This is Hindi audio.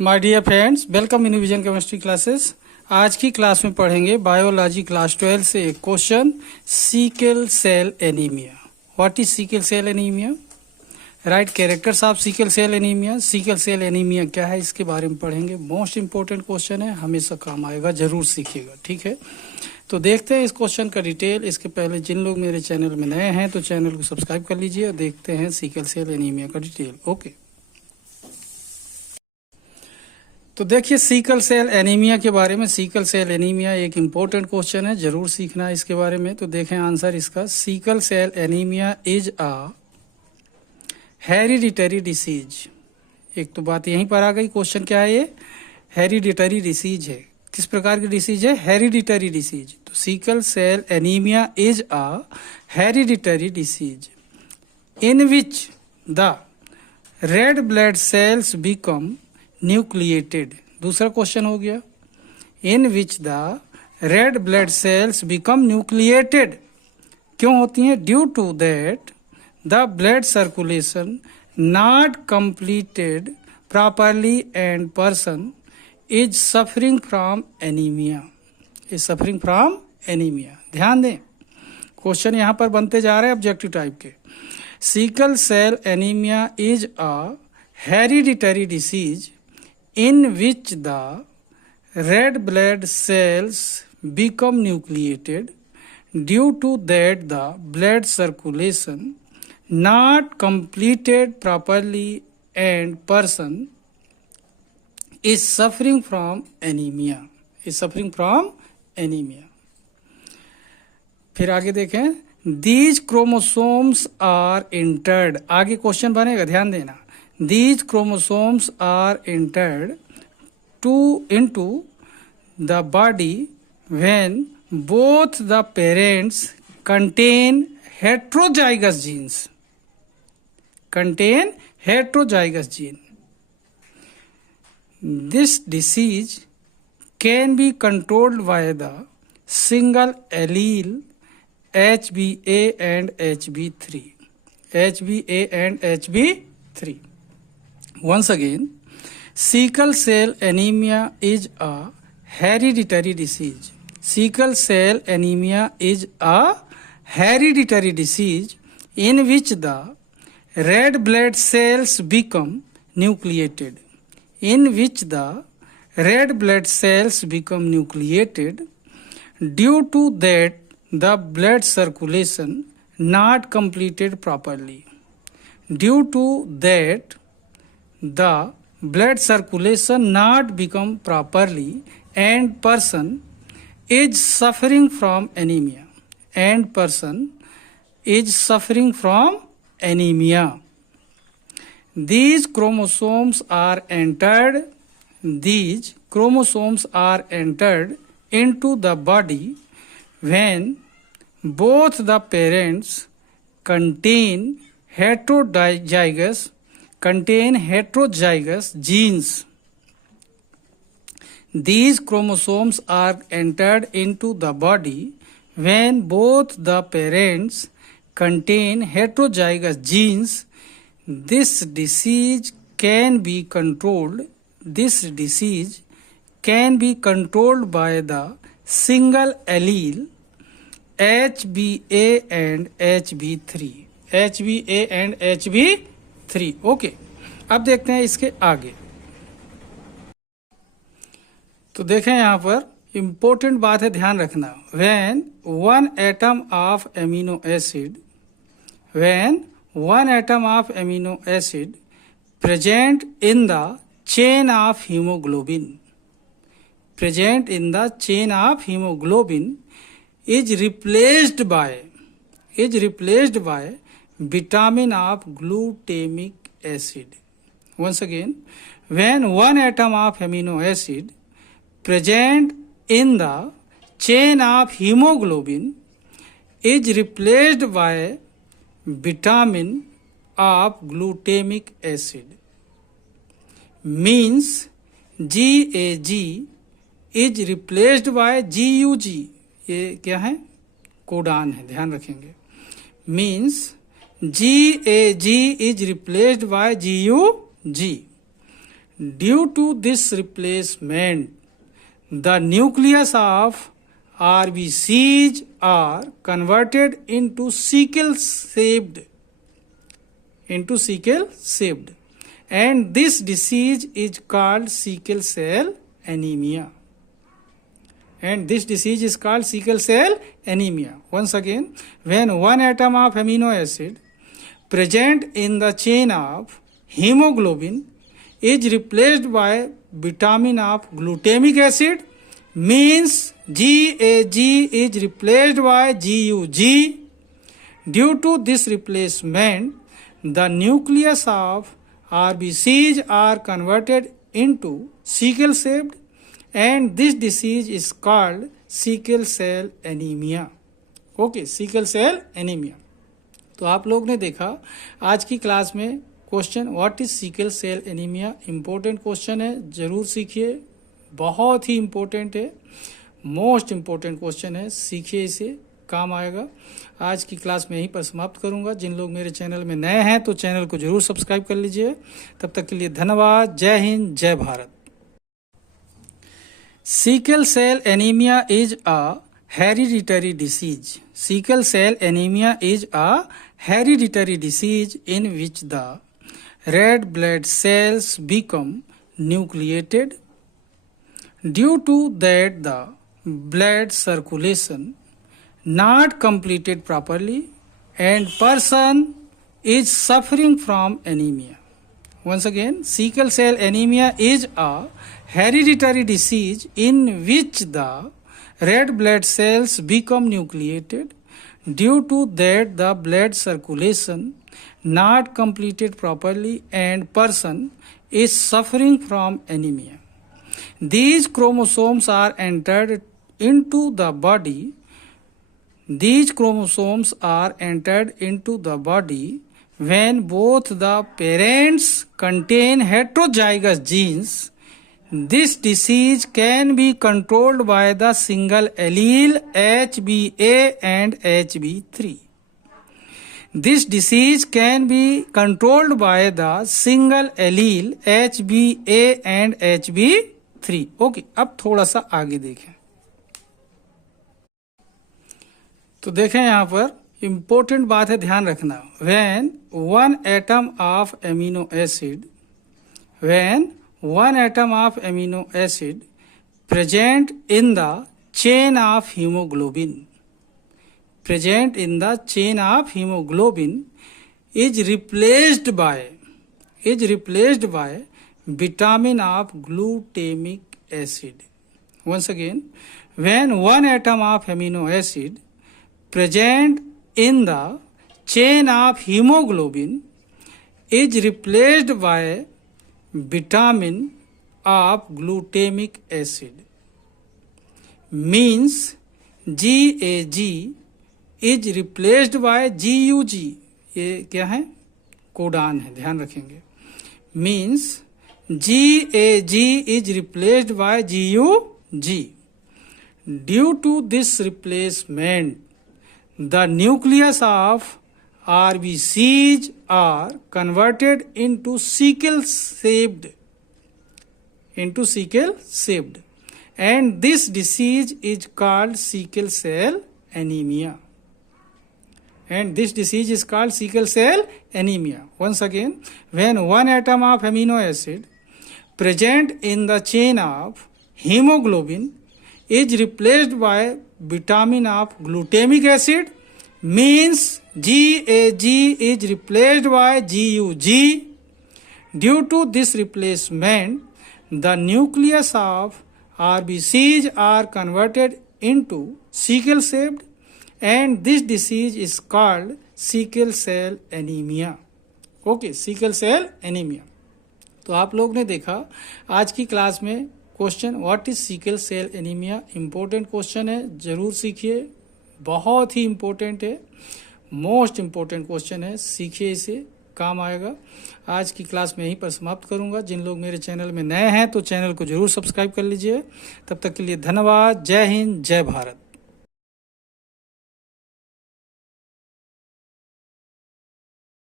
My dear friends, welcome in Vision chemistry classes. आज की क्लास में पढ़ेंगे बायोलॉजी क्लास 12 से एक question, sickle cell anaemia. What is sickle cell anaemia? Write characters of sickle cell anaemia. Sickle cell anaemia क्या है, इसके बारे में पढ़ेंगे। मोस्ट इंपॉर्टेंट क्वेश्चन है, हमेशा काम आएगा, जरूर सीखिएगा, ठीक है। तो देखते हैं इस क्वेश्चन का डिटेल। इसके पहले जिन लोग मेरे चैनल में नए हैं तो चैनल को सब्सक्राइब कर लीजिए और देखते हैं सिकल सेल एनीमिया का डिटेल। ओके, तो देखिए सिकल सेल एनीमिया के बारे में। सिकल सेल एनीमिया एक इम्पोर्टेंट क्वेश्चन है, जरूर सीखना है इसके बारे में। तो देखें आंसर इसका। Sickle cell anaemia is a hereditary disease. एक तो बात यहीं पर आ गई, क्वेश्चन क्या है ये? हेरिडिटरी डिसीज है। किस प्रकार की डिसीज है? Hereditary disease. तो sickle cell anaemia is a hereditary disease in which the red blood cells become nucleated. दूसरा क्वेश्चन हो गया, in which the red blood cells become nucleated. क्यों होती हैं? Due to that the blood circulation not completed properly and person is suffering from anaemia. Is suffering from anaemia. ध्यान दें, क्वेश्चन यहां पर बनते जा रहे हैं ऑब्जेक्टिव टाइप के। Sickle cell anaemia is a hereditary disease in which the red blood cells become nucleated due to that the blood circulation not completed properly and person is suffering from anemia. is suffering from anemia. फिर आगे देखें, these chromosomes are entered। आगे क्वेश्चन बनेगा, ध्यान देना। These chromosomes are entered into the body when both the parents contain heterozygous genes. Contain heterozygous gene. This disease can be controlled by the single allele HbA and Hb3. HbA and Hb3. Once again, sickle cell anemia is a hereditary disease. Sickle cell anemia is a hereditary disease in which the red blood cells become nucleated. In which the red blood cells become nucleated due to that the blood circulation not completed properly. Due to that the blood circulation not become properly and person is suffering from anemia. And person is suffering from anemia. These chromosomes are entered. These chromosomes are entered into the body when both the parents contain heterozygous genes. These chromosomes are entered into the body when both the parents contain heterozygous genes. This disease can be controlled. This disease can be controlled by the single allele HbA and Hb3. HbA and Hb3। Okay, अब देखते हैं इसके आगे। तो देखें यहां पर इंपॉर्टेंट बात है, ध्यान रखना। when one atom of amino acid present in the chain of hemoglobin is replaced by vitamin of glutamic acid. Once again, when one atom of amino acid present in the chain of hemoglobin is replaced by vitamin of glutamic acid, means GAG is replaced by GUG। ये क्या है? कोडान है, ध्यान रखेंगे। means GAG is replaced by GUG. Due to this replacement the nucleus of RBCs are converted into sickle shaped and this disease is called sickle cell anemia. Once again, when one atom of amino acid present in the chain of hemoglobin is replaced by vitamin of glutamic acid, means GAG is replaced by GUG. Due to this replacement, the nucleus of RBCs are converted into sickle shaped and this disease is called sickle cell anemia. Okay, sickle cell anaemia. तो आप लोग ने देखा आज की क्लास में question what is sickle cell anaemia. Important question है, जरूर सीखिए, बहुत ही इंपॉर्टेंट है, मोस्ट इंपॉर्टेंट क्वेश्चन है, सीखिए, इसे काम आएगा. आज की क्लास में यहीं पर समाप्त करूंगा. जिन लोग मेरे चैनल में नए हैं तो चैनल को जरूर सब्सक्राइब कर लीजिए. तब तक के लिए धन्यवाद. जय हिंद, जय Bharat. Sickle cell anaemia is a hereditary disease. Sickle cell anemia is a hereditary disease in which the red blood cells become nucleated. Due to that, the blood circulation not completed properly and person is suffering from anemia. Once again, sickle cell anemia is a hereditary disease in which the red blood cells become nucleated. Due to that, the blood circulation not completed properly and person is suffering from anemia. These chromosomes are entered into the body. These chromosomes are entered into the body when both the parents contain heterozygous genes. This disease can be controlled by the single allele HBA and HB3. This disease can be controlled by the single allele HBA and HB3. Okay, अब थोड़ा सा आगे देखें. तो देखें यहाँ पर इंपॉर्टेंट बात है, ध्यान रखना. When one atom of amino acid present in the chain of hemoglobin is replaced by vitamin of glutamic acid. Once again, when one atom of amino acid present in the chain of hemoglobin is replaced by vitamin of glutamic acid, means GAG is replaced by GUG. ये क्या है, कोडान है, ध्यान रखेंगे. means GAG is replaced by GUG. Due to this replacement, the nucleus of RBCs are converted into sickle shaped and this disease is called sickle cell anemia. Once again, when one atom of amino acid present in the chain of hemoglobin is replaced by vitamin of glutamic acid, means GAG is replaced by GUG. Due to this replacement, the nucleus of RBCs are converted into sickle shaped and this disease is called sickle cell anemia. Okay, sickle cell anaemia. तो आप लोग ने देखा आज की क्लास में question what is sickle cell anaemia. Important question है, जरूर सीखिए, बहुत ही इंपॉर्टेंट है, मोस्ट इंपॉर्टेंट क्वेश्चन है, सीखिए, इसे काम आएगा. आज की क्लास में यहीं पर समाप्त करूंगा. जिन लोग मेरे चैनल में नए हैं तो चैनल को जरूर सब्सक्राइब कर लीजिए. तब तक के लिए धन्यवाद. जय हिंद, जय भारत.